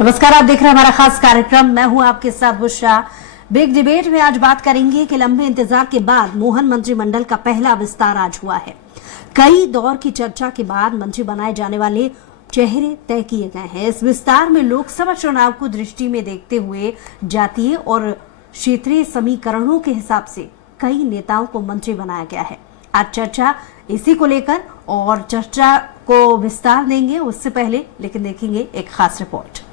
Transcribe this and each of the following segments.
नमस्कार, आप देख रहे हैं हमारा खास कार्यक्रम। मैं हूं आपके साथ बुशरा। बिग डिबेट में आज बात करेंगे कि लंबे इंतजार के बाद मोहन मंत्रिमंडल का पहला विस्तार आज हुआ है। कई दौर की चर्चा के बाद मंत्री बनाए जाने वाले चेहरे तय किए गए हैं। इस विस्तार में लोकसभा चुनाव को दृष्टि में देखते हुए जातीय और क्षेत्रीय समीकरणों के हिसाब से कई नेताओं को मंत्री बनाया गया है। आज चर्चा इसी को लेकर और चर्चा को विस्तार देंगे। उससे पहले लेकिन देखेंगे एक खास रिपोर्ट।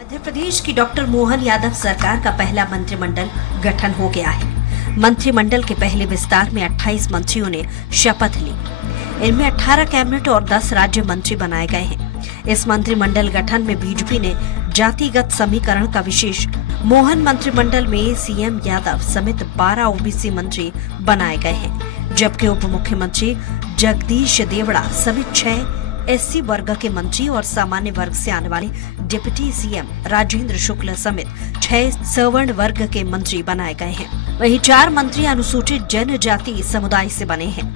मध्य प्रदेश की डॉक्टर मोहन यादव सरकार का पहला मंत्रिमंडल गठन हो गया है। मंत्रिमंडल के पहले विस्तार में 28 मंत्रियों ने शपथ ली। इनमें 18 कैबिनेट और 10 राज्य मंत्री बनाए गए हैं। इस मंत्रिमंडल गठन में बीजेपी ने जातिगत समीकरण का विशेष। मोहन मंत्रिमंडल में सीएम यादव समेत 12 ओबीसी मंत्री बनाए गए हैं, जबकि उप मुख्यमंत्री जगदीश देवड़ा समेत 6 एससी वर्ग के मंत्री और सामान्य वर्ग से आने वाले डिप्टी सीएम राजेंद्र शुक्ल समेत 6 सवर्ण वर्ग के मंत्री बनाए गए हैं। वहीं 4 मंत्री अनुसूचित जनजाति समुदाय से बने हैं।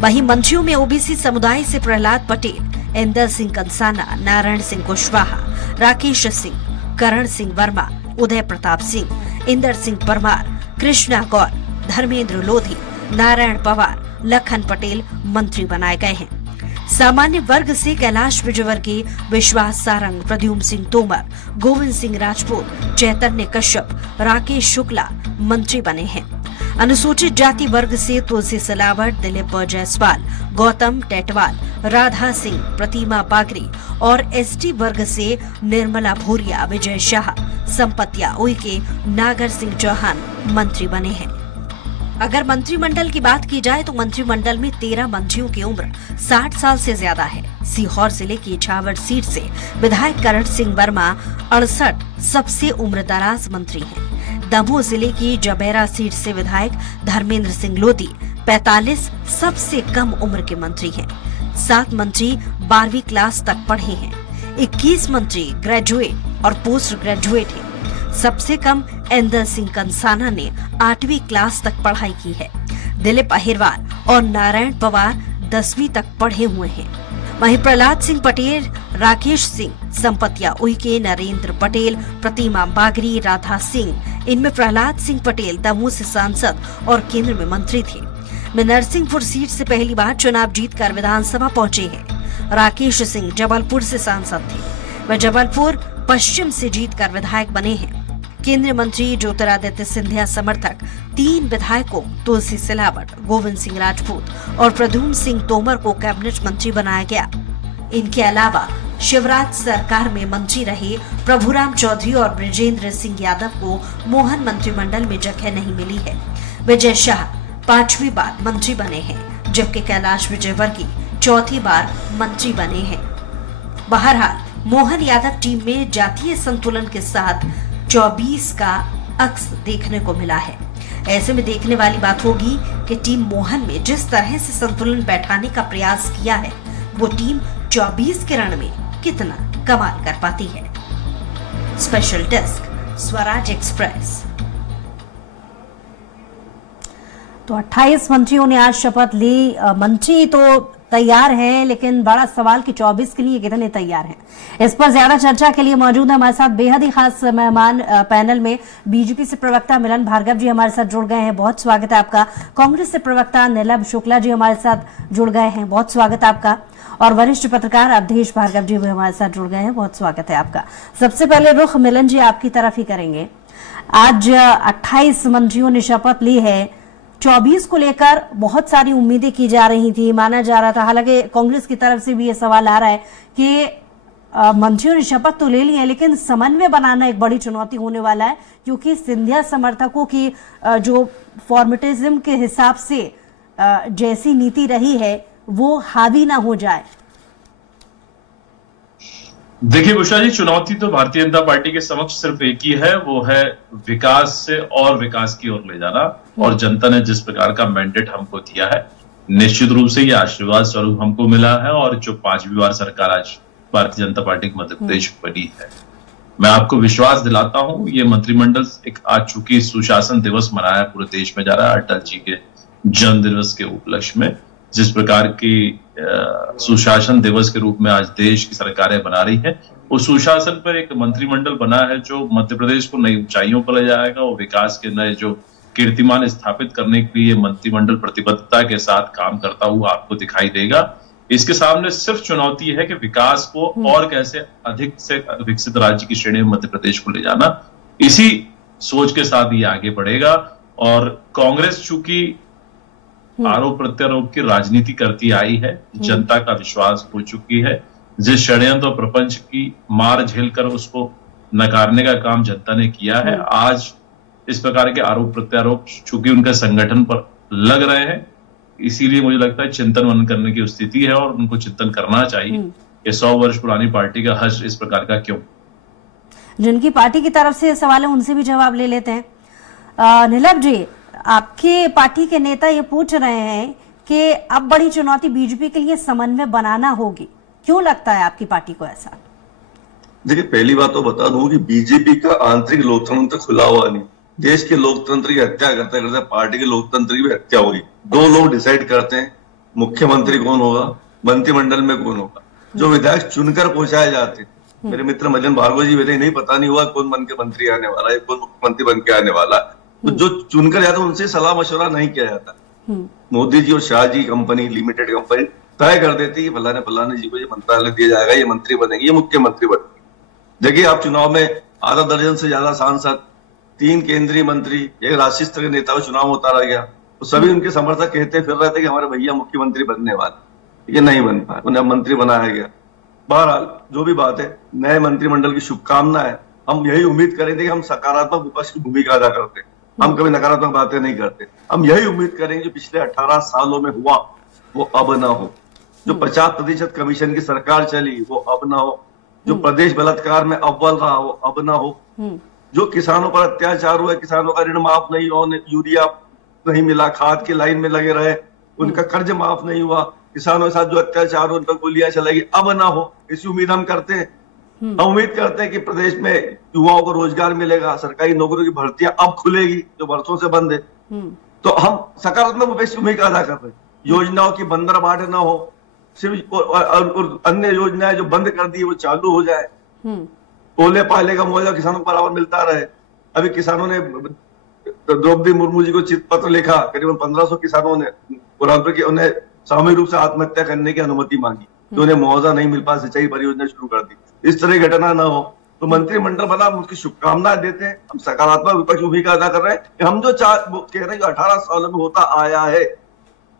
वहीं मंत्रियों में ओबीसी समुदाय से प्रहलाद पटेल, इंदर सिंह कंसाना, नारायण सिंह कुशवाहा, राकेश सिंह, करण सिंह वर्मा, उदय प्रताप सिंह, इंदर सिंह परमार, कृष्णा गौर, धर्मेंद्र लोधी, नारायण पवार, लखन पटेल मंत्री बनाए गए हैं। सामान्य वर्ग से कैलाश विजयवर्गीय, विश्वास सारंग, प्रद्युम्न सिंह तोमर, गोविंद सिंह राजपूत, चैतन्य कश्यप, राकेश शुक्ला मंत्री बने हैं। अनुसूचित जाति वर्ग से तुलसी सिलावट, दिलीप जायसवाल, गौतम टेटवाल, राधा सिंह, प्रतिमा बागरी और एसटी वर्ग से निर्मला भूरिया, विजय शाह, संपत्या उइके, नागर सिंह चौहान मंत्री बने हैं। अगर मंत्रिमंडल की बात की जाए तो मंत्रिमंडल में 13 मंत्रियों की उम्र 60 साल से ज्यादा है। सीहोर जिले की इछावर सीट से विधायक करण सिंह वर्मा 68 सबसे उम्रदराज मंत्री हैं। दमोह जिले की जबेरा सीट से विधायक धर्मेंद्र सिंह लोधी 45 सबसे कम उम्र के मंत्री हैं। 7 मंत्री 12वीं क्लास तक पढ़े हैं। 21 मंत्री ग्रेजुएट और पोस्ट ग्रेजुएट हैं। सबसे कम इंदर सिंह कंसाना ने 8वीं क्लास तक पढ़ाई की है। दिलीप अहिरवार और नारायण पवार 10वीं तक पढ़े हुए हैं। वहीं प्रहलाद सिंह पटेल, राकेश सिंह, संपत्या उइके, नरेंद्र पटेल, प्रतिमा बागरी, राधा सिंह, इनमें प्रहलाद सिंह पटेल दमोह से सांसद और केंद्र में मंत्री थे। वे नरसिंहपुर सीट से पहली बार चुनाव जीतकर विधानसभा पहुंचे हैं। राकेश सिंह जबलपुर से सांसद थे। वे जबलपुर पश्चिम से जीतकर विधायक बने हैं। केंद्रीय मंत्री ज्योतिरादित्य सिंधिया समर्थक 3 विधायकों तुलसी सिलावट, गोविंद सिंह राजपूत और प्रद्युम्न सिंह तोमर को कैबिनेट मंत्री बनाया गया। इनके अलावा शिवराज सरकार में मंत्री रहे प्रभुराम चौधरी और ब्रजेंद्र सिंह यादव को मोहन मंत्रिमंडल में जगह नहीं मिली है। विजय शाह 5वीं बार मंत्री बने हैं, जबकि कैलाश विजयवर्गीय 4थी बार मंत्री बने हैं। बहरहाल मोहन यादव टीम में जातीय संतुलन के साथ 24 का अक्स देखने को मिला है। ऐसे में देखने वाली बात होगी कि टीम मोहन में जिस तरह से संतुलन बैठाने का प्रयास किया है, वो टीम 24 के रण में कितना कमाल कर पाती है। Special desk, Swaraj express. तो 28 मंत्रियों ने आज शपथ ली। मंत्री तो तैयार है, लेकिन बड़ा सवाल कि 24 के लिए कितने तैयार हैं। इस पर ज्यादा चर्चा के लिए मौजूद है हमारे साथ बेहद ही खास मेहमान पैनल में बीजेपी से प्रवक्ता मिलन भार्गव जी हमारे साथ जुड़ गए हैं, बहुत स्वागत है आपका। कांग्रेस से प्रवक्ता नीलम शुक्ला जी हमारे साथ जुड़ गए हैं, बहुत स्वागत है आपका। और वरिष्ठ पत्रकार अवधेश भार्गव जी भी हमारे साथ जुड़ गए हैं, बहुत स्वागत है आपका। सबसे पहले रुख मिलन जी आपकी तरफ ही करेंगे। आज 28 मंत्रियों ने शपथ ली है। 24 को लेकर बहुत सारी उम्मीदें की जा रही थी, माना जा रहा था। हालांकि कांग्रेस की तरफ से भी ये सवाल आ रहा है कि मंत्रियों ने शपथ तो ले ली है, लेकिन समन्वय बनाना एक बड़ी चुनौती होने वाला है, क्योंकि सिंधिया समर्थकों की जो फॉर्मेटिज्म के हिसाब से जैसी नीति रही है वो हावी ना हो जाए। देखिए बुशरा जी, चुनौती तो भारतीय जनता पार्टी के समक्ष सिर्फ एक ही है, वो है विकास से और विकास की ओर ले जाना। और जनता ने जिस प्रकार का मैंडेट हमको दिया है, निश्चित रूप से ये आशीर्वाद स्वरूप हमको मिला है। और जो 5वीं बार सरकार आज भारतीय जनता पार्टी की मध्य प्रदेश बनी है, मैं आपको विश्वास दिलाता हूं, ये मंत्रिमंडल एक आज चूंकि सुशासन दिवस मनाया पूरे देश में जा रहा है, अटल जी के जन्म दिवस के उपलक्ष्य में जिस प्रकार की सुशासन दिवस के रूप में आज देश की सरकारें बना रही है, उस सुशासन पर एक मंत्रिमंडल बना है जो मध्य प्रदेश को नई ऊंचाइयों पर ले जाएगा और विकास के नए जो कीर्तिमान स्थापित करने के लिए मंत्रिमंडल प्रतिबद्धता के साथ काम करता हुआ आपको दिखाई देगा। इसके सामने सिर्फ चुनौती है कि विकास को और कैसे अधिक से विकसित राज्य की श्रेणी में मध्य प्रदेश को ले जाना। इसी सोच के साथ ये आगे बढ़ेगा। और कांग्रेस चूंकि आरोप प्रत्यारोप की राजनीति करती आई है, जनता का विश्वास खो चुकी है, जिस षड्यंत्र और प्रपंच की मार झेलकर उसको नकारने का काम जनता ने किया है, आज इस प्रकार के आरोप प्रत्यारोप चूंकि उनके संगठन पर लग रहे हैं, इसीलिए मुझे लगता है चिंतन मनन करने की स्थिति है और उनको चिंतन करना चाहिए। ये 100 वर्ष पुरानी पार्टी का हर्ष इस प्रकार का क्यों? जिनकी पार्टी की तरफ से सवाल है उनसे भी जवाब ले लेते हैं। नीलम जी, आपके पार्टी के नेता ये पूछ रहे हैं कि अब बड़ी चुनौती बीजेपी के लिए समन्वय बनाना होगी, क्यों लगता है आपकी पार्टी को ऐसा? देखिए, पहली बात तो बता दूं कि बीजेपी का आंतरिक लोकतंत्र खुला हुआ नहीं। देश के लोकतंत्र की हत्या करते करते पार्टी के लोकतंत्र की भी हत्या हुई। 2 लोग डिसाइड करते हैं मुख्यमंत्री कौन होगा, मंत्रिमंडल में कौन होगा। जो विधायक चुनकर पहुंचाए जाते हैं, मेरे मित्र मदन भार्गव जी मेरे नहीं पता नहीं हुआ कौन बन के मंत्री आने वाला है, कौन मुख्यमंत्री बन के आने वाला है, तो जो चुनकर जाते उनसे सलाह मशवरा नहीं किया जाता। मोदी जी और Shah ji company limited company तय कर देती है फलाने जी को ये मंत्रालय दिया जाएगा, ये मंत्री बनेंगे, ये मुख्यमंत्री बनेंगे। देखिए, आप चुनाव में आधा दर्जन से ज्यादा सांसद, 3 केंद्रीय मंत्री, एक राष्ट्रीय स्तर के नेता का चुनाव होता रह गया, तो सभी उनके समर्थक कहते फिर रहे थे कि हमारे भैया मुख्यमंत्री बनने वाले, ये नहीं बन पाए, उन्हें मंत्री बनाया गया। बहरहाल जो भी बात है, नए मंत्रिमंडल की शुभकामनाएं। हम यही उम्मीद करेंगे कि हम सकारात्मक विपक्ष की भूमिका अदा करते हैं, हम कभी नकारात्मक बातें नहीं करते। हम यही उम्मीद करेंगे जो पिछले 18 सालों में हुआ वो अब ना हो। जो 50% कमीशन की सरकार चली वो अब ना हो। जो प्रदेश बलात्कार में अव्वल रहा वो अब ना हो। जो किसानों पर अत्याचार हुआ, किसानों का ऋण माफ नहीं हुआ, यूरिया नहीं मिला, खाद की लाइन में लगे रहे, उनका कर्ज माफ नहीं हुआ, किसानों के साथ जो अत्याचार हो, उन पर गोलियां चलेगी, अब ना हो, ऐसी उम्मीद हम करते हैं। हम उम्मीद करते हैं कि प्रदेश में युवाओं को रोजगार मिलेगा, सरकारी नौकरियों की भर्तियां अब खुलेगी जो वर्षों से बंद है। तो हम सकारात्मक भविष्य की भूमिका अदा कर रहे हैं। योजनाओं की बंदरबाट ना हो, सिर्फ और अन्य योजनाएं जो बंद कर दी वो चालू हो जाए। ओले पाले का मुआवजा किसानों को बराबर मिलता रहे। अभी किसानों ने द्रौपदी मुर्मू जी को चिट पत्र लिखा, करीबन 1500 किसानों ने उन्हें सामूहिक रूप से आत्महत्या करने की अनुमति मांगी, तो उन्हें मुआवजा नहीं मिल पाया, सिंचाई परियोजना शुरू कर दी। इस तरह की घटना ना हो, तो मंत्रिमंडल बना, हम उसकी शुभकामनाएं देते हैं। हम सकारात्मक विपक्ष की भूमिका अदा कर रहे हैं कि हम जो कह रहे हैं जो 18 सालों में होता आया है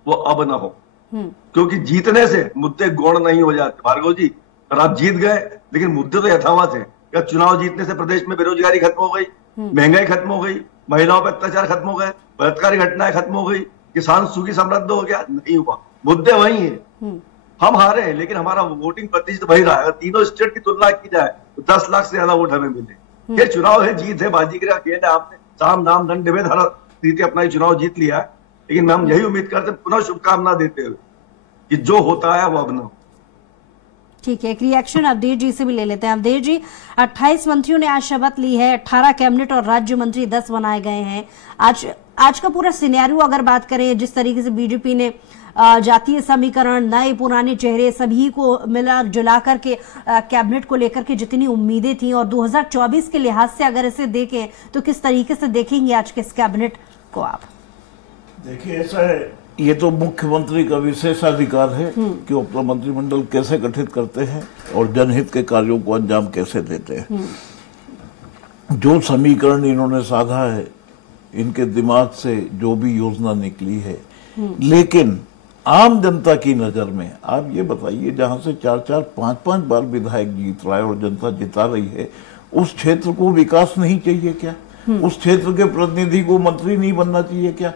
वो अब ना हो, क्योंकि जीतने से मुद्दे गौण नहीं हो जाते। भार्गव जी, और आप जीत गए लेकिन मुद्दे तो यथावत है। क्या चुनाव जीतने से प्रदेश में बेरोजगारी खत्म हो गई, महंगाई खत्म हो गई, महिलाओं पर अत्याचार खत्म हो गए, बलात्कारी घटनाएं खत्म हो गई, किसान सुखी समृद्ध हो गया? नहीं हुआ। मुद्दे वही है। हम हारे हैं लेकिन हमारा वोटिंग प्रतिशत वही रहा। अगर तीनों स्टेट की तुलना की जाए तो 10 लाख से ज्यादा वोट हमें मिले। ये चुनाव है, जीत है, बाजी का खेल है। आपने साम दाम दंड भेद हर रीति अपना चुनाव जीत लिया है, लेकिन हम यही उम्मीद करते पुनः शुभकामना देते हुए कि जो होता है वो अब न हो। ठीक है, एक रिएक्शन अवधेश जी से भी ले लेते हैं। अवधेश जी, 28 मंत्रियों ने आज शपथ ली है, 18 कैबिनेट और राज्य मंत्री 10 बनाए गए हैं। आज का पूरा सिनेरियो अगर बात करें, जिस तरीके से बीजेपी ने जातीय समीकरण, नए पुराने चेहरे सभी को मिला जुला करके कैबिनेट को लेकर के जितनी उम्मीदें थी, और 2024 के लिहाज से अगर इसे देखें तो किस तरीके से देखेंगे आज के इस कैबिनेट को आप? देखिए, ऐसा है, ये तो मुख्यमंत्री का विशेषाधिकार है कि वो अपना मंत्रिमंडल कैसे गठित करते हैं और जनहित के कार्यों को अंजाम कैसे देते हैं। जो समीकरण इन्होंने साधा है, इनके दिमाग से जो भी योजना निकली है, लेकिन आम जनता की नजर में आप ये बताइए, जहां से 4-4, 5-5 बार विधायक जीत रहा है और जनता जिता रही है, उस क्षेत्र को विकास नहीं चाहिए क्या? उस क्षेत्र के प्रतिनिधि को मंत्री नहीं बनना चाहिए क्या?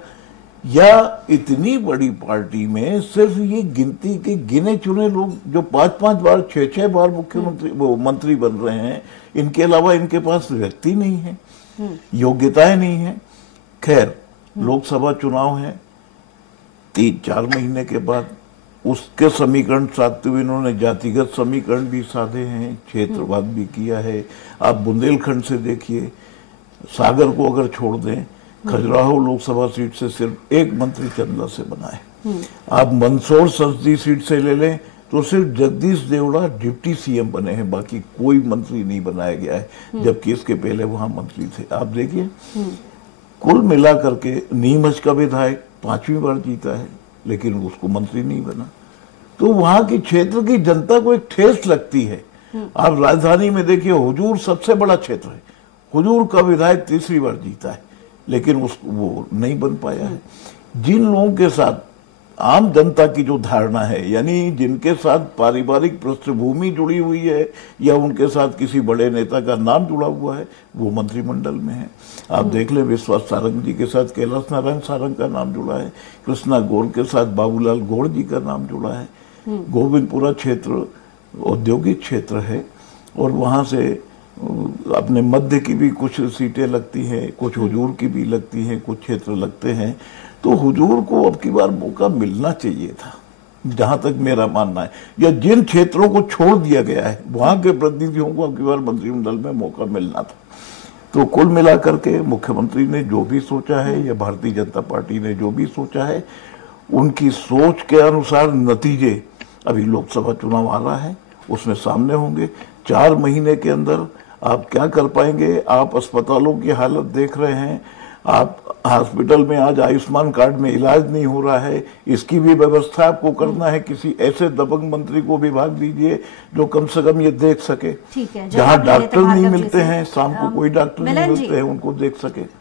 या इतनी बड़ी पार्टी में सिर्फ ये गिनती के गिने चुने लोग जो 5-5 बार 6-6 बार मुख्यमंत्री मंत्री बन रहे हैं, इनके अलावा इनके पास व्यक्ति नहीं है, योग्यताएं नहीं है। खैर, लोकसभा चुनाव है, 3-4 महीने के बाद उसके समीकरण साधते हुए इन्होंने जातिगत समीकरण भी साधे हैं, क्षेत्रवाद भी किया है। आप बुंदेलखंड से देखिए, सागर को अगर छोड़ दें, खजुराहो लोकसभा सीट से सिर्फ एक मंत्री चंदा से बना है। आप मंदसौर संसदीय सीट से ले लें तो सिर्फ जगदीश देवड़ा डिप्टी सीएम बने हैं, बाकी कोई मंत्री नहीं बनाया गया है, जबकि इसके पहले वहां मंत्री थे। आप देखिए कुल मिला करके नीमच का विधायक 5वीं बार जीता है, लेकिन उसको मंत्री नहीं बना। तो वहां की क्षेत्र की जनता को एक ठेस लगती है। आप राजधानी में देखिए, हुजूर सबसे बड़ा क्षेत्र है, हुजूर का विधायक 3री बार जीता है, लेकिन वो नहीं बन पाया है। जिन लोगों के साथ आम जनता की जो धारणा है, यानी जिनके साथ पारिवारिक पृष्ठभूमि जुड़ी हुई है या उनके साथ किसी बड़े नेता का नाम जुड़ा हुआ है, वो मंत्रिमंडल में है। आप देख लें, विश्वास सारंग जी के साथ कैलाश नारायण सारंग का नाम जुड़ा है, कृष्णा गौड़ के साथ बाबूलाल गौड़ जी का नाम जुड़ा है। गोविंदपुरा क्षेत्र औद्योगिक क्षेत्र है और वहां से अपने मध्य की भी कुछ सीटें लगती हैं, कुछ हुजूर की भी लगती हैं, कुछ क्षेत्र लगते हैं। तो हुजूर को अब की बार मौका मिलना चाहिए था, जहां तक मेरा मानना है। या जिन क्षेत्रों को छोड़ दिया गया है वहां के प्रतिनिधियों को अब की बार मंत्रिमंडल में मौका मिलना था। तो कुल मिलाकर के मुख्यमंत्री ने जो भी सोचा है या भारतीय जनता पार्टी ने जो भी सोचा है, उनकी सोच के अनुसार नतीजे अभी लोकसभा चुनाव आ रहा है उसमें सामने होंगे। 4 महीने के अंदर आप क्या कर पाएंगे? आप अस्पतालों की हालत देख रहे हैं, आप हॉस्पिटल में आज आयुष्मान कार्ड में इलाज नहीं हो रहा है, इसकी भी व्यवस्था आपको करना है। किसी ऐसे दबंग मंत्री को विभाग दीजिए जो कम से कम ये देख सके, जहां डॉक्टर नहीं मिलते हैं, शाम को कोई डॉक्टर नहीं मिलते हैं, उनको देख सके।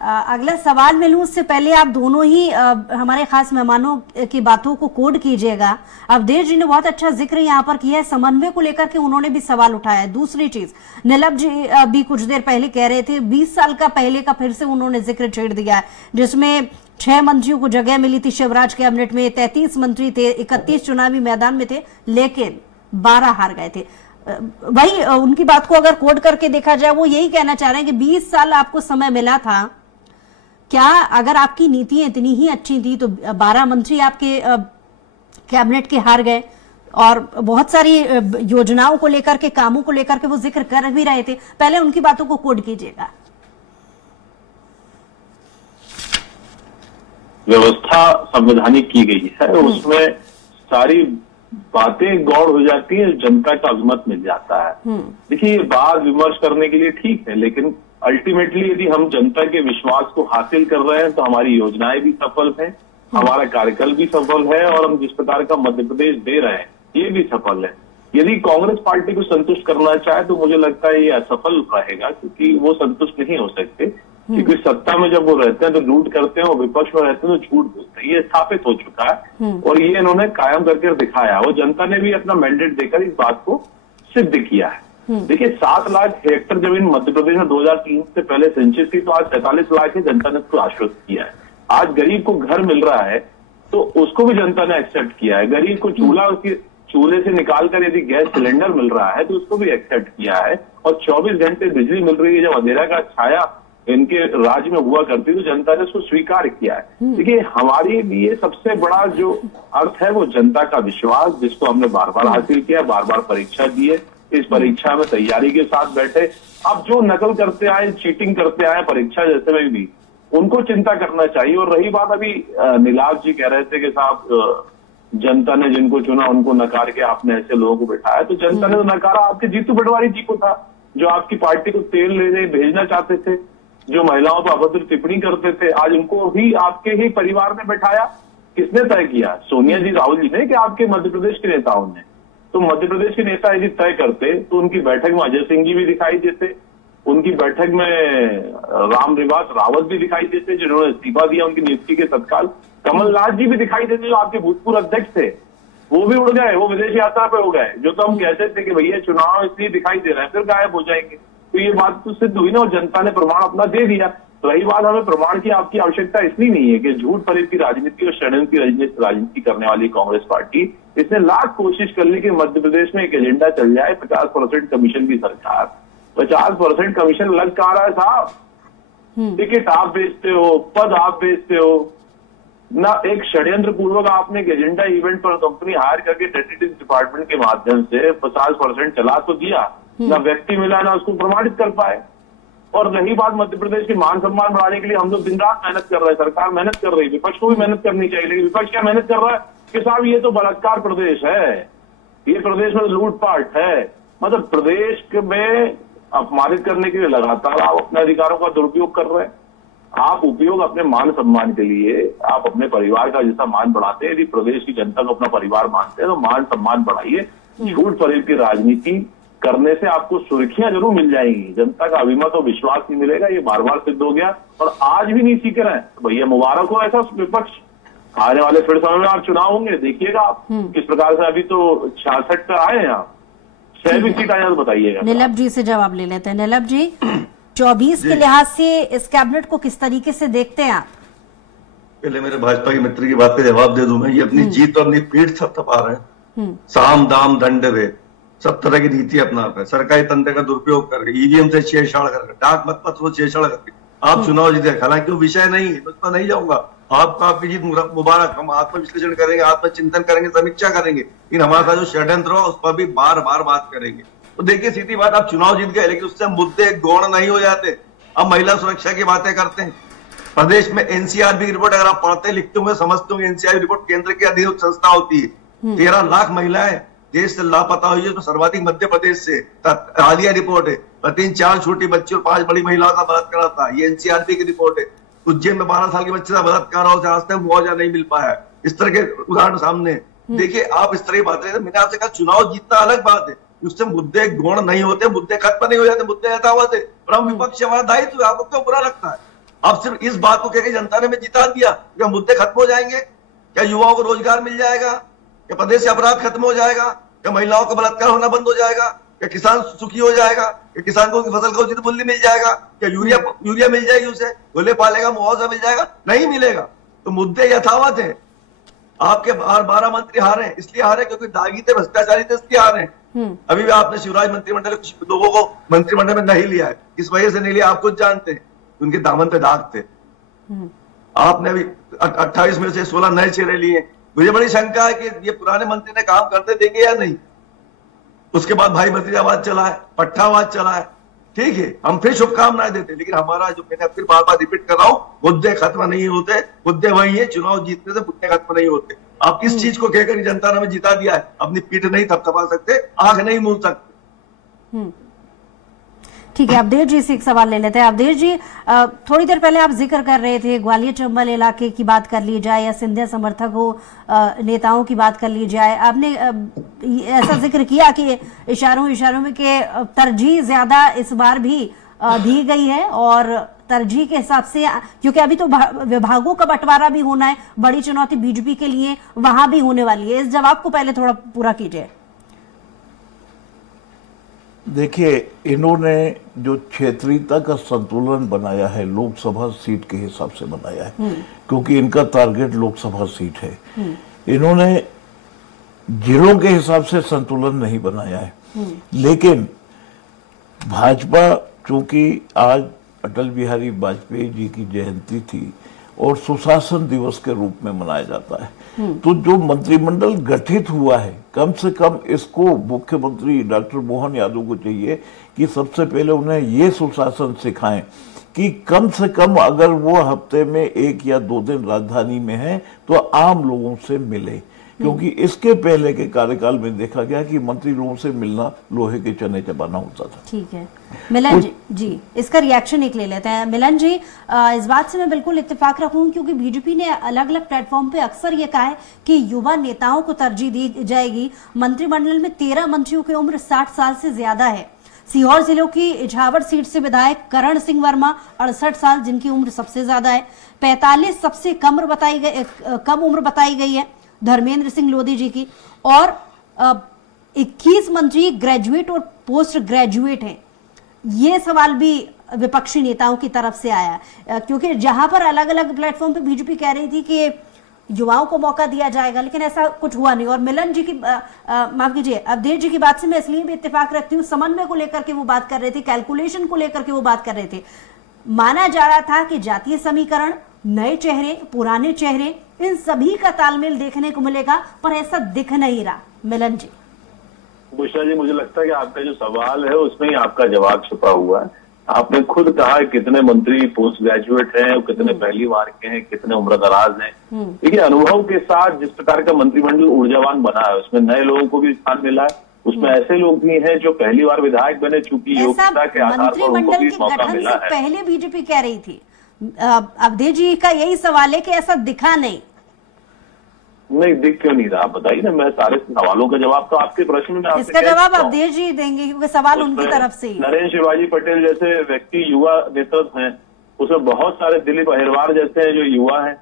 अगला सवाल मैं लूं उससे पहले आप दोनों ही हमारे खास मेहमानों की बातों को कोड कीजिएगा। अवधेश जी ने बहुत अच्छा जिक्र यहाँ पर किया है, समन्वय को लेकर के उन्होंने भी सवाल उठाया है। दूसरी चीज, नीलम जी भी कुछ देर पहले कह रहे थे 20 साल का पहले का फिर से उन्होंने जिक्र छेड़ दिया है, जिसमें 6 मंत्रियों को जगह मिली थी शिवराज कैबिनेट में, 33 मंत्री थे, 31 चुनावी मैदान में थे, लेकिन 12 हार गए थे। वही उनकी बात को अगर कोड करके देखा जाए, वो यही कहना चाह रहे हैं कि 20 साल आपको समय मिला था, क्या अगर आपकी नीतियां इतनी ही अच्छी थी तो 12 मंत्री आपके कैबिनेट के हार गए? और बहुत सारी योजनाओं को लेकर के, कामों को लेकर के वो जिक्र कर भी रहे थे। पहले उनकी बातों को कोड कीजिएगा। व्यवस्था संवैधानिक की गई है, उसमें सारी बातें गौड़ हो जाती है, जनता का अजमत मिल जाता है। देखिए, बात विमर्श करने के लिए ठीक है, लेकिन अल्टीमेटली यदि हम जनता के विश्वास को हासिल कर रहे हैं तो हमारी योजनाएं भी सफल हैं, हमारा कार्यकाल भी सफल है और हम जिस प्रकार का मध्य प्रदेश दे रहे हैं ये भी सफल है। यदि कांग्रेस पार्टी को संतुष्ट करना चाहे तो मुझे लगता है ये असफल रहेगा, क्योंकि वो संतुष्ट नहीं हो सकते, क्योंकि सत्ता में जब वो रहते हैं तो लूट करते हैं और विपक्ष में रहते हैं तो झूठ बोलते हैं। ये स्थापित हो चुका है और ये इन्होंने कायम करके दिखाया है और जनता ने भी अपना मैंडेट देकर इस बात को सिद्ध किया है। देखिए, 7 लाख हेक्टेयर जमीन मध्य प्रदेश में 2003 से पहले सेंसस थी, तो आज 47 लाख है। जनता ने उसको आश्वस्त किया है। आज गरीब को घर मिल रहा है तो उसको भी जनता ने एक्सेप्ट किया है। गरीब को चूल्हा उसके चूल्हे से निकालकर यदि गैस सिलेंडर मिल रहा है तो उसको भी एक्सेप्ट किया है। और 24 घंटे बिजली मिल रही है, जब अंधेरा का छाया इनके राज्य में हुआ करती तो जनता ने उसको स्वीकार किया है। देखिए, हमारे लिए सबसे बड़ा जो अर्थ है वो जनता का विश्वास, जिसको हमने बार बार हासिल किया, बार बार परीक्षा दी है। इस परीक्षा में तैयारी के साथ बैठे। अब जो नकल करते आए, चीटिंग करते आए परीक्षा जैसे में भी, उनको चिंता करना चाहिए। और रही बात, अभी नीलाभ जी कह रहे थे कि साहब जनता ने जिनको चुना उनको नकार के आपने ऐसे लोगों को बैठाया, तो जनता ने तो नकारा आपके जीतू पटवारी जी को था, जो आपकी पार्टी को तेल लेने भेजना चाहते थे, जो महिलाओं पर अभद्र टिप्पणी करते थे। आज उनको भी आपके ही परिवार ने बैठाया। किसने तय किया? सोनिया जी, राहुल जी ने, कि आपके मध्य प्रदेश के नेताओं ने? तो मध्य प्रदेश के नेता यदि तय करते तो उनकी बैठक में अजय सिंह जी भी दिखाई देते, उनकी बैठक में रामनिवास रावत भी दिखाई देते जिन्होंने इस्तीफा दिया उनकी नियुक्ति के तत्काल, कमलनाथ जी भी दिखाई देते जो आपके भूतपूर्व अध्यक्ष थे, वो भी उड़ गए, वो विदेश यात्रा पे हो गए। जो तो हम कहते थे कि भैया चुनाव इसलिए दिखाई दे रहा है, फिर गायब हो जाएंगे। तो ये बात तो सिद्ध हुई ना, और जनता ने प्रमाण अपना दे दिया। रही बात, हमें प्रमाण की आपकी आवश्यकता इसलिए नहीं है कि झूठ फरेब की राजनीति और षड्यंत्र की राजनीति करने वाली कांग्रेस पार्टी, इसने लाख कोशिश कर ली कि मध्य प्रदेश में एक एजेंडा चल जाए, 50% कमीशन की सरकार। 50% कमीशन लग कहाँ रहा है साहब? टिकट आप बेचते हो, पद आप बेचते हो ना। एक षड्यंत्र पूर्वक आपने एक एजेंडा इवेंट पर कंपनी हायर करके स्टैटिस्टिक्स डिपार्टमेंट के माध्यम से 50% चला तो दिया, ना व्यक्ति मिला ना उसको प्रमाणित कर पाए। और रही बात मध्य प्रदेश के मान सम्मान बढ़ाने के लिए हम लोग दिन रात मेहनत कर रहे हैं, सरकार मेहनत कर रही है, विपक्ष को भी मेहनत करनी चाहिए, लेकिन विपक्ष क्या मेहनत कर रहा है कि साहब ये तो बलात्कार प्रदेश है, ये प्रदेश में लूटपाट है। मतलब प्रदेश में अपमानित करने के लिए लगातार आप अपने अधिकारों का दुरुपयोग कर रहे हैं। आप उपयोग अपने मान सम्मान के लिए, आप अपने परिवार का जैसा मान बढ़ाते हैं, यदि प्रदेश की जनता को अपना परिवार मानते हैं तो मान सम्मान बढ़ाइए। झूठ फरेब की राजनीति करने से आपको सुर्खियां जरूर मिल जाएंगी, जनता का अभिमत और विश्वास नहीं मिलेगा, ये बार बार सिद्ध हो गया और आज भी नहीं सीख रहे हैं। तो भैया मुबारक हो ऐसा विपक्ष। आने वाले फिर समय में आप चुनाव होंगे, देखिएगा आप किस प्रकार से। अभी तो 66 पे आए हैं आप, 6 भी सीट आए तो बताइएगा। नीलम जी से जवाब ले लेते हैं। नीलम जी, 24 के लिहाज से इस कैबिनेट को किस तरीके से देखते हैं आप? पहले मेरे भाजपा के मित्र की बात पे जवाब दे दूं मैं। ये अपनी जीत और अपनी पीठ थपथपा रहे हैं, साम दाम दंड भेद सब तरह की नीति अपनाते हैं, सरकारी तंत्र का दुरुपयोग करके, ईवीएम से छेड़छाड़ करके, डाक मतपत्र से छेड़छाड़ करके आप चुनाव जीते। हालांकि वो विषय नहीं है, तो उसमें नहीं जाऊंगा। आपको आपकी जीत मुबारक। हम आत्मविश्लेषण करेंगे, आत्मचिंतन करेंगे, समीक्षा करेंगे, लेकिन हमारे साथ जो षड्यंत्र हो उस पर भी बार बार बात करेंगे। तो देखिए सीधी बात, आप चुनाव जीत गए लेकिन उससे मुद्दे गौण नहीं हो जाते। अब महिला सुरक्षा की बातें करते हैं। प्रदेश में एनसीआरबी की रिपोर्ट अगर आप पढ़ते लिखते हुए समझते होंगे, एनसीआरबी रिपोर्ट केंद्र के अधीन संस्था होती है। 13 लाख महिलाएं देश से लापता हुई है, तो सर्वाधिक मध्य प्रदेश से हालिया रिपोर्ट है। 3-4 छोटी बच्ची और 5 बड़ी महिलाओं का बलात्कार था, ये एनसीआरबी की रिपोर्ट है। उज्जैन में 12 साल के बच्चे का बलात्कार हो, आज तक मुआवजा नहीं मिल पाया। इस तरह के उदाहरण सामने। देखिए आप इस तरह की बात मैंने आपसे कहा चुनाव जीतना अलग बात है, उससे मुद्दे गौण नहीं होते, मुद्दे खत्म नहीं हो जाते, मुद्दे यथावत है। और हम विपक्ष हमारा दायित्व, आपको क्यों बुरा लगता है? आप सिर्फ इस बात को कहकर जनता ने हमें जिता दिया, क्या मुद्दे खत्म हो जाएंगे? क्या युवाओं को रोजगार मिल जाएगा? क्या प्रदेश से अपराध खत्म हो जाएगा? क्या महिलाओं का बलात्कार होना बंद हो जाएगा? क्या किसान सुखी हो जाएगा? क्या किसान की फसल का उचित मूल्य मिल जाएगा? क्या यूरिया मिल जाएगी, उसे गोले पालेगा, मुआवजा मिल जाएगा? नहीं मिलेगा। तो मुद्दे यथावत है। आपके 12 मंत्री हारे, इसलिए हारे क्योंकि दागी थे, भ्रष्टाचारी थे, इसलिए हारे। अभी भी आपने शिवराज मंत्रिमंडल कुछ लोगों को मंत्रिमंडल में नहीं लिया है, किस वजह से नहीं लिया आप खुद जानते हैं, उनके दामन पे दाग थे। आपने अभी 28 में से 16 नए चेहरे लिए। मुझे बड़ी शंका है कि ये पुराने मंत्री ने काम करते देंगे या नहीं। उसके बाद भाई भतीजावाद चला है, पट्टावाद चला है। ठीक है, हम फिर शुभकामनाएं देते, लेकिन हमारा जो मैंने फिर बार बार रिपीट कर रहा हूं, मुद्दे खत्म नहीं होते, मुद्दे वही है। चुनाव जीतने से मुद्दे खत्म नहीं होते। आप किस चीज को कहकर जनता ने हमें जिता दिया है? अपनी पीठ नहीं थपथपा सकते, आंख नहीं मूंद सकते। ठीक है, अवधेश जी से एक सवाल ले लेते हैं। अवधेश जी, थोड़ी देर पहले आप जिक्र कर रहे थे, ग्वालियर चंबल इलाके की बात कर ली जाए या सिंधिया समर्थकों नेताओं की बात कर ली जाए, आपने ऐसा जिक्र किया कि इशारों में के तरजीह ज्यादा इस बार भी दी गई है और तरजीह के हिसाब से, क्योंकि अभी तो विभागों का बंटवारा भी होना है, बड़ी चुनौती बीजेपी के लिए वहां भी होने वाली है। इस जवाब को पहले थोड़ा पूरा कीजिए। देखिए, इन्होंने जो क्षेत्रीयता का संतुलन बनाया है लोकसभा सीट के हिसाब से बनाया है, क्योंकि इनका टारगेट लोकसभा सीट है। इन्होंने जिलों के हिसाब से संतुलन नहीं बनाया है। लेकिन भाजपा, चूंकि आज अटल बिहारी वाजपेयी जी की जयंती थी और सुशासन दिवस के रूप में मनाया जाता है, तो जो मंत्रिमंडल गठित हुआ है, कम से कम इसको मुख्यमंत्री डॉक्टर मोहन यादव को चाहिए कि सबसे पहले उन्हें ये सुशासन सिखाएं कि कम से कम अगर वो हफ्ते में 1 या 2 दिन राजधानी में है तो आम लोगों से मिले, क्योंकि इसके पहले के कार्यकाल में देखा गया कि मंत्री लोगों से मिलना लोहे के चने चबाना होता था। ठीक है, मिलन जी इसका रिएक्शन एक ले लेते हैं। मिलन जी, इस बात से मैं बिल्कुल इत्तेफाक रखूंगी, क्योंकि बीजेपी ने अलग अलग प्लेटफॉर्म पे अक्सर ये कहा है कि युवा नेताओं को तरजीह दी जाएगी। मंत्रिमंडल में 13 मंत्रियों की उम्र 60 साल से ज्यादा है। सीहोर जिले की इछावर सीट से विधायक करण सिंह वर्मा 68 साल, जिनकी उम्र सबसे ज्यादा है। 45 सबसे कम उम्र बताई गई है धर्मेंद्र सिंह लोधी जी की, और 21 मंत्री ग्रेजुएट और पोस्ट ग्रेजुएट हैं। ये सवाल भी विपक्षी नेताओं की तरफ से आया, क्योंकि जहां पर अलग अलग प्लेटफॉर्म पे बीजेपी कह रही थी कि युवाओं को मौका दिया जाएगा, लेकिन ऐसा कुछ हुआ नहीं। और मिलन जी की माफ कीजिए, अवधेश जी की बात से मैं इसलिए भी इत्तेफाक रखती हूँ, समन्वय को लेकर के वो बात कर रहे थे, कैलकुलेशन को लेकर के वो बात कर रहे थे। माना जा रहा था कि जातीय समीकरण, नए चेहरे, पुराने चेहरे, इन सभी का तालमेल देखने को मिलेगा, पर ऐसा दिख नहीं रहा। मिलन जी। बुशरा जी, मुझे लगता है कि आपका जो सवाल है उसमें ही आपका जवाब छुपा हुआ है। आपने खुद कहा है कितने मंत्री पोस्ट ग्रेजुएट हैं, कितने पहली बार के हैं, कितने उम्र दराज हैं। देखिए, अनुभव के साथ जिस प्रकार का मंत्रिमंडल ऊर्जावान बना है, उसमें नए लोगों को भी स्थान मिला है, उसमें ऐसे लोग भी हैं जो पहली बार विधायक बने, चूंकि योग्यता के आधार पर उनको भी मौका मिला है। पहले बीजेपी कह रही थी, अवधेश जी का यही सवाल है कि ऐसा दिखा नहीं दिख क्यों नहीं रहा, बताइए ना। मैं सारे सवालों का जवाब तो आपके प्रश्न में इसका जवाब अवधेश जी देंगे, क्योंकि सवाल उनकी तरफ से। नरेंद्र शिवाजी पटेल जैसे व्यक्ति युवा नेतृत्व हैं, उसमें बहुत सारे दिलीप अहिरवार जैसे हैं जो युवा हैं,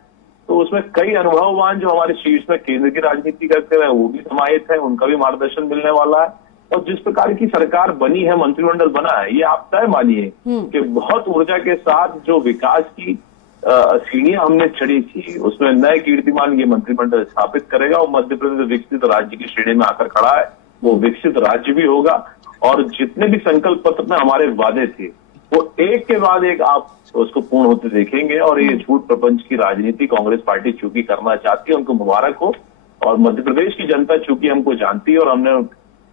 तो उसमें कई अनुभववान जो हमारे शीर्ष में केंद्र की राजनीति करते हुए वो भी समाहित है, उनका भी मार्गदर्शन मिलने वाला है। और जिस प्रकार की सरकार बनी है, मंत्रिमंडल बना है, ये आप तय मानिए कि बहुत ऊर्जा के साथ जो विकास की सीढ़ियां हमने चढ़ी थी, उसमें नए कीर्तिमान ये मंत्रिमंडल स्थापित करेगा और मध्य प्रदेश विकसित राज्य की श्रेणी में आकर खड़ा है। वो विकसित राज्य भी होगा और जितने भी संकल्प पत्र में हमारे वादे थे वो एक के बाद एक आप उसको पूर्ण होते देखेंगे। और ये झूठ प्रपंच की राजनीति कांग्रेस पार्टी चूंकि करना चाहती है, उनको मुबारक हो। और मध्य प्रदेश की जनता चूंकि हमको जानती है और हमने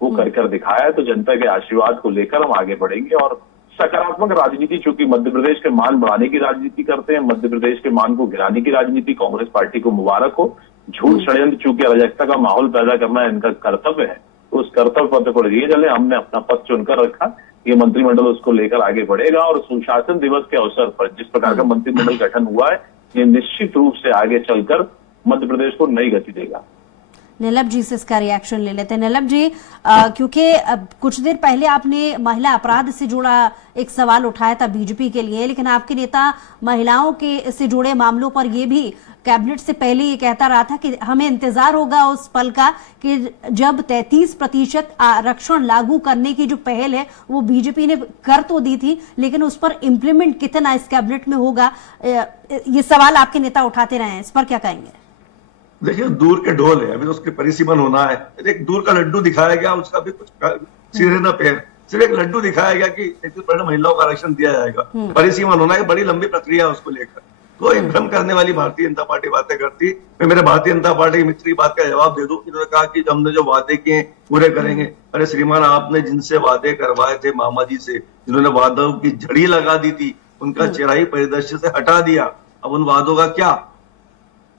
वो कर दिखाया है, तो जनता के आशीर्वाद को लेकर हम आगे बढ़ेंगे। और सकारात्मक राजनीति, चूंकि मध्य प्रदेश के मान बढ़ाने की राजनीति करते हैं, मध्य प्रदेश के मान को गिराने की राजनीति, कांग्रेस पार्टी को मुबारक हो। झूठ षड्यंत्र चूंकि अराजकता का माहौल पैदा करना इनका कर्तव्य है, तो उस कर्तव्य पथ पर लिए चले। हमने अपना पथ चुनकर रखा, ये मंत्रिमंडल उसको लेकर आगे बढ़ेगा। और सुशासन दिवस के अवसर पर जिस प्रकार का मंत्रिमंडल गठन हुआ है, ये निश्चित रूप से आगे चलकर मध्य प्रदेश को नई गति देगा। नीलम जी से इसका रिएक्शन ले लेते हैं। नीलम जी, क्योंकि कुछ देर पहले आपने महिला अपराध से जुड़ा एक सवाल उठाया था बीजेपी के लिए, लेकिन आपके नेता महिलाओं के से जुड़े मामलों पर ये भी कैबिनेट से पहले ये कहता रहा था कि हमें इंतजार होगा उस पल का कि जब 33% आरक्षण लागू करने की जो पहल है वो बीजेपी ने कर तो दी थी, लेकिन उस पर इम्प्लीमेंट कितना इस कैबिनेट में होगा, ये सवाल आपके नेता उठाते रहे हैं, इस पर क्या कहेंगे? देखिए, दूर के ढोल है, अभी तो उसके परिसीमन होना है। एक दूर का लड्डू दिखाया गया, उसका भी कुछ सिरे न पैर, सिर्फ एक लड्डू दिखाया गया कि 33% महिलाओं का आरक्षण दिया जाएगा। परिसीमन होना है, बड़ी लंबी प्रक्रिया है उसको लेकर। तो एक भ्रम करने वाली भारतीय जनता पार्टी बातें करती। मैं मेरे भारतीय जनता पार्टी के मित्र की बात का जवाब दे दूं। इन्होंने कहा कि हमने जो वादे किए पूरे करेंगे। अरे श्रीमान, आपने जिनसे वादे करवाए थे मामा जी से, जिन्होंने वादों की झड़ी लगा दी थी, उनका चेहरा ही परिदृश्य से हटा दिया। अब उन वादों का क्या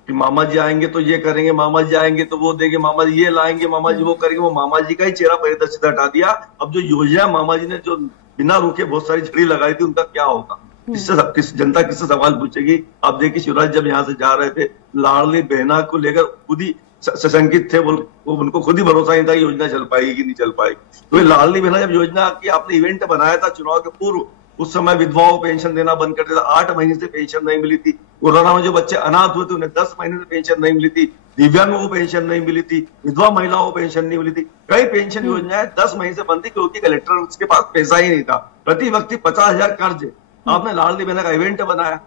कि मामा जी आएंगे तो ये करेंगे, मामा जी आएंगे तो वो देंगे, मामा जी ये लाएंगे, मामा जी वो करेंगे, वो मामा जी का ही चेहरा परिदर्शित हटा दिया। अब जो योजना मामा जी ने जो बिना रुके बहुत सारी झड़ी लगाई थी, उनका क्या होगा? जनता किससे सवाल पूछेगी? आप देखिए, शिवराज जब यहाँ से जा रहे थे, लाडली बहना को लेकर खुद ही सशंकित थे। वो उनको खुद ही भरोसा नहीं था कि योजना चल पाएगी कि नहीं चल पाएगी। तो लाडली बहना जब योजना की आपने इवेंट बनाया था चुनाव के पूर्व, उस समय विधवाओं को पेंशन देना बंद कर दिया था। 8 महीने से पेंशन नहीं मिली थी। कोरोना में जो बच्चे अनाथ हुए थे उन्हें 10 महीने से पेंशन नहीं मिली थी। दिव्यांगों को पेंशन नहीं मिली थी, विधवा महिलाओं को पेंशन नहीं मिली थी। कई पेंशन योजनाएं 10 महीने से बंद थी क्योंकि कलेक्टर उसके पास पैसा ही नहीं था। प्रति व्यक्ति 50,000 कर्ज। आपने लाडली बहना का इवेंट बनाया,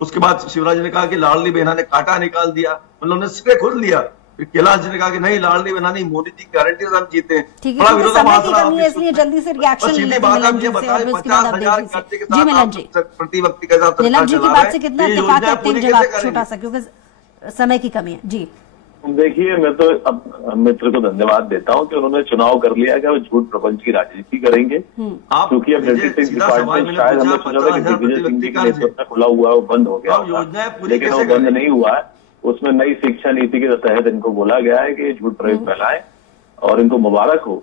उसके बाद शिवराज ने कहा कि लाडली बहना ने कांटा निकाल दिया, मतलब उन्होंने सिरे खुद लिया। फिर कैलाश जी ने कहा कि नहीं, लाडली बहना नहीं, मोदी जी की गारंटी से हम जीते हैं। बड़ा विरोधाभास रहा, इसलिए जल्दी से रिएक्शन सीधी बात आप ये बताएं, 50,000 खर्चे के साथ प्रति व्यक्ति के साथ नीलम जी की बात से कितना इत्तेफाक करते हैं? जवाब छोटा सा, क्योंकि समय की कमी है जी। देखिए, मैं तो अब मित्र को धन्यवाद देता हूं कि उन्होंने चुनाव कर लिया कि वो झूठ प्रपंच की राजनीति करेंगे। क्योंकि अब डिप्टी डिपार्टमेंट शायद हमने सोचा था कि दिग्विजय सिंह जी के नेतृत्व खुला हुआ है, वो बंद हो गया, लेकिन वो बंद नहीं हुआ है। उसमें नई शिक्षा नीति के तहत इनको बोला गया है कि झूठ प्रयोग फैलाएं और इनको मुबारक हो।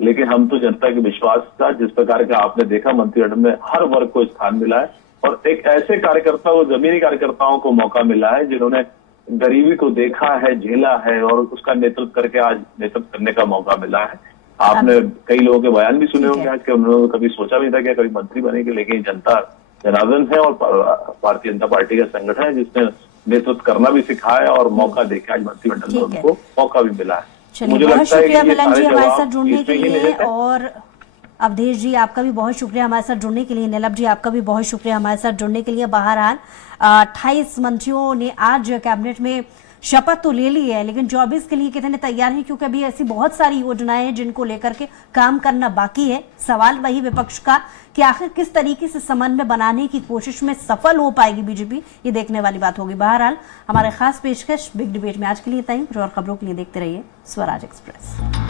लेकिन हम तो जनता के विश्वास था, जिस प्रकार का आपने देखा मंत्रिमंडल में हर वर्ग को स्थान मिला है और एक ऐसे कार्यकर्ता को, जमीनी कार्यकर्ताओं को मौका मिला है जिन्होंने गरीबी को देखा है, झेला है और उसका नेतृत्व करके आज नेतृत्व करने का मौका मिला है। आपने कई लोगों के बयान भी सुने होंगे आज के, उन्होंने कभी सोचा नहीं था कि कभी मंत्री बनेंगे, लेकिन जनता जनार्दन है और भारतीय जनता पार्टी का संगठन है जिसने नेतृत्व करना भी सिखाया और मौका देके आज मंत्रिमंडल में उनको मौका भी मिला है। मुझे बहुत शुक्रिया मिलन जी हमारे साथ जुड़ने के लिए, और अवधेश जी आपका भी बहुत शुक्रिया हमारे साथ जुड़ने के लिए। नीलम जी आपका भी बहुत शुक्रिया हमारे साथ जुड़ने के लिए। बहरहाल 28 मंत्रियों ने आज कैबिनेट में शपथ तो ले ली है, लेकिन 24 के लिए कितने तैयार हैं, क्योंकि अभी ऐसी बहुत सारी योजनाएं हैं जिनको लेकर के काम करना बाकी है। सवाल वही विपक्ष का कि आखिर किस तरीके से समन्वय बनाने की कोशिश में सफल हो पाएगी बीजेपी, ये देखने वाली बात होगी। बहरहाल हमारे खास पेशकश बिग डिबेट में आज के लिए इतना ही। और खबरों के लिए देखते रहिए स्वराज एक्सप्रेस।